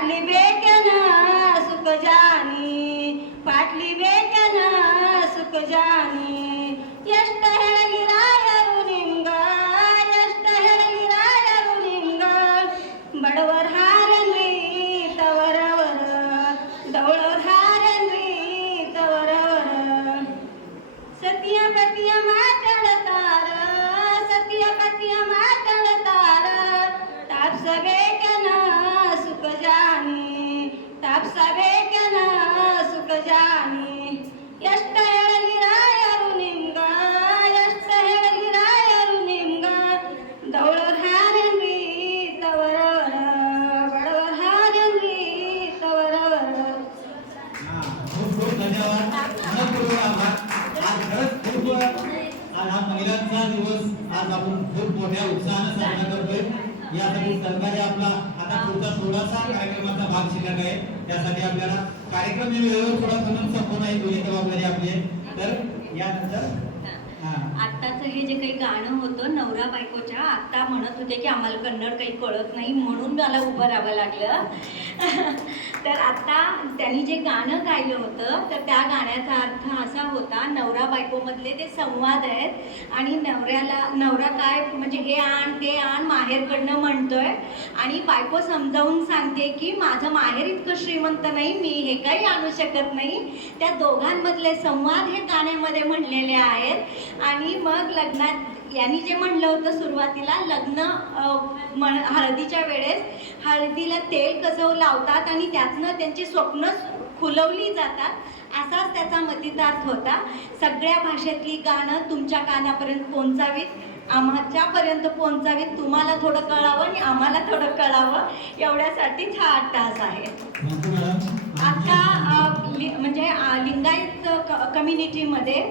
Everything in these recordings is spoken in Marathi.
पाटली बेट्यान सुख जानी, पाटली बेट्यान सुख जानी. एष्ट हेळगिरायरू निंग, एष्ट हेळगिरायरू निंग. बडवर हारंगी तवरवर, डवळवर हारंगी तवरवर. सतिया पतिया मातळतार, सतिया पतिया मातळतार. तापसा बेट्यान सुख जानी, तापसा बेट्यान सुख जानी. एष्ट हेळगिरायरू निंग, एष्ट हेळगिरायरू निंग. डवळवर हारंगी तवरवर, बडवर हारंगी तवरवर. खूप खूप धन्यवाद. मनपूर्वक आभार. आज खरंच खूप आज हा महिलांचा दिवस आज आपण खूप मोठ्या उत्साहाने साजरा करतोय. यासाठी सहकार्य आपला आता पुढचा थोडासा कार्यक्रमाचा भाग शिल्लक आहे. त्यासाठी आपल्याला कार्यक्रम वेळेवर थोडा समज संपवणं ही दोन्ही जबाबदारी आपली आहे. तर यानंतर आत्ताचं हे जे काही गाणं होतं नवरा बायकोच्या, आत्ता म्हणत होते की आम्हाला कन्नड काही कळत नाही म्हणून मला उभं राहावं लागलं. तर आत्ता त्यांनी जे गाणं गायलं होतं तर त्या गाण्याचा अर्थ असा होता, नवरा बायकोमधले ते संवाद आहेत आणि नवरा काय म्हणजे हे आण ते आण माहेरकडनं म्हणतोय आणि बायको समजावून सांगते की माझं माहेर इतकं श्रीमंत नाही, मी हे काही आणू शकत नाही. त्या दोघांमधले संवाद हे गाण्यामध्ये म्हणलेले आहेत. आणि मग लग्नात यांनी जे म्हणलं होतं सुरुवातीला, लग्न हळदीच्या वेळेस हळदीला तेल कसं लावतात आणि त्यातनं त्यांची स्वप्न खुलवली जातात, असाच त्याचा मतितार्थ होता. सगळ्या भाषेतली गाणं तुमच्या कानापर्यंत पोहोचावीत, आमच्यापर्यंत पोहोचावीत. तुम्हाला थोडं कळावं आणि आम्हाला थोडं कळावं एवढ्यासाठीच हा 8 तास आहे. आता म्हणजे लिंगायत कम्युनिटीमध्ये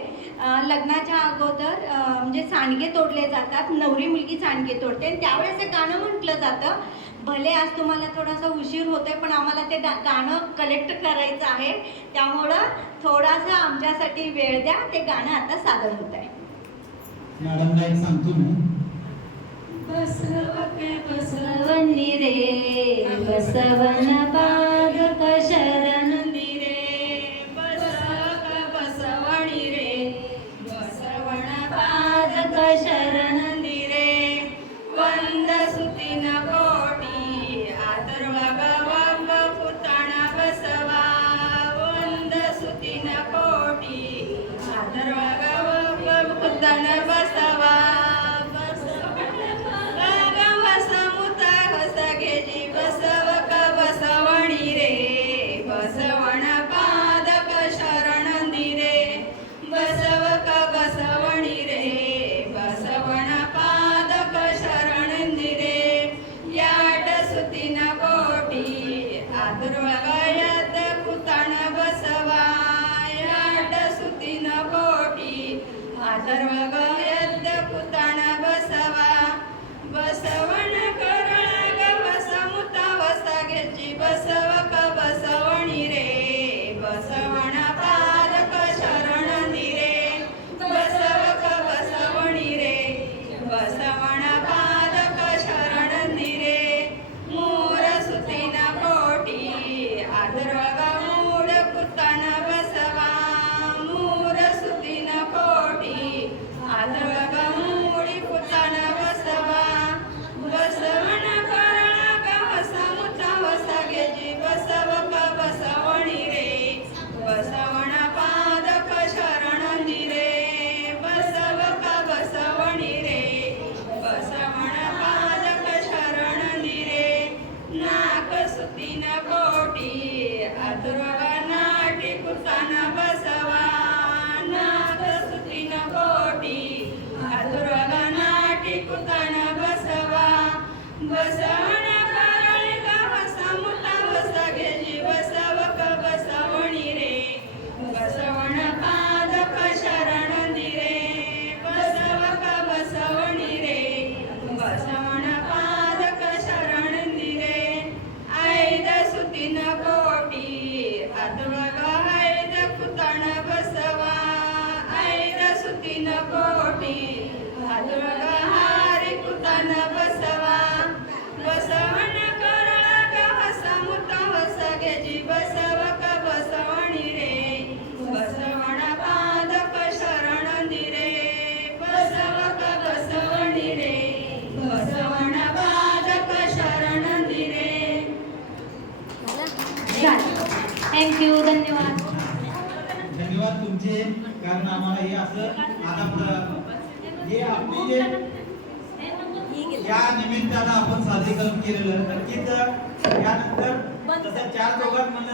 लग्नाच्या अगोदर म्हणजे सांडगे तोडले जातात. नवरी मुलगी सांडगे तोडते आणि त्यावेळेस हे गाणं म्हटलं जातं. भले आज तुम्हाला थोडासा उशीर होतोय पण आम्हाला ते गाणं कलेक्ट करायचं आहे, त्यामुळं थोडासा आमच्यासाठी वेळ द्या. ते गाणं आता सादर होत आहे. मॅडमला एक सांगतो मी. बसवनी रे बसवन पादक शरण दिरे. बसवणी रे बसवण पादक शरण दिरे. वंद सुतीन कोटी आदर गवग पुतण बसवा. वंद सुतीन कोटी आदर गवग पुतण बसवा. बसवणी रे बसवण पादक शरण दिरे. बसवक बसवणी रे बसवण पादक शरण दिरे. याट सुतीन कोटी आदुर्वगयत कुतण बसवा. याट सुतीन कोटी आदुर्वगयत कुतण बसवा. बसवण बसवक बसवणी रे बसवण पादक शरण दिरे. बसवक बसवणी रे बसवण पादक शरण दिरे. मूर सुतीन कोटी आदरग मूड कुतण बसवा. मूर सुतीन कोटी आदरग मूडी कुतण बसवा. बसवण बसवक बसवणी रे बसवण पादक शरण दिरे. बसवक बसवणी रे बसवण पादक शरण दिरे. नाक सुतीन कोटी आदुर्ग नाटी कुतण बसवा. नाक सुतीन कोटी आदुर्ग नाटी कुतण बसवा. बसवण बसवक बसवणी रे बसवण पादक शरण दिरे. बसवक बसवणी रे बसवण पादक शरण दिरे. ऐद सुतीन कोटी आदुर्ग हैद कुतण बसवा. ऐद सुतीन कोटी आदुर्ग हारी कुतण बसवा. बसवण थँक्यू, धन्यवाद. धन्यवाद तुमचे, कारण आम्हाला हे असं आता हे आपली जे या निमित्तानं आपण सादरीकरण केलेलं नक्कीच यानंतर तसं 4 चौघात म्हणलं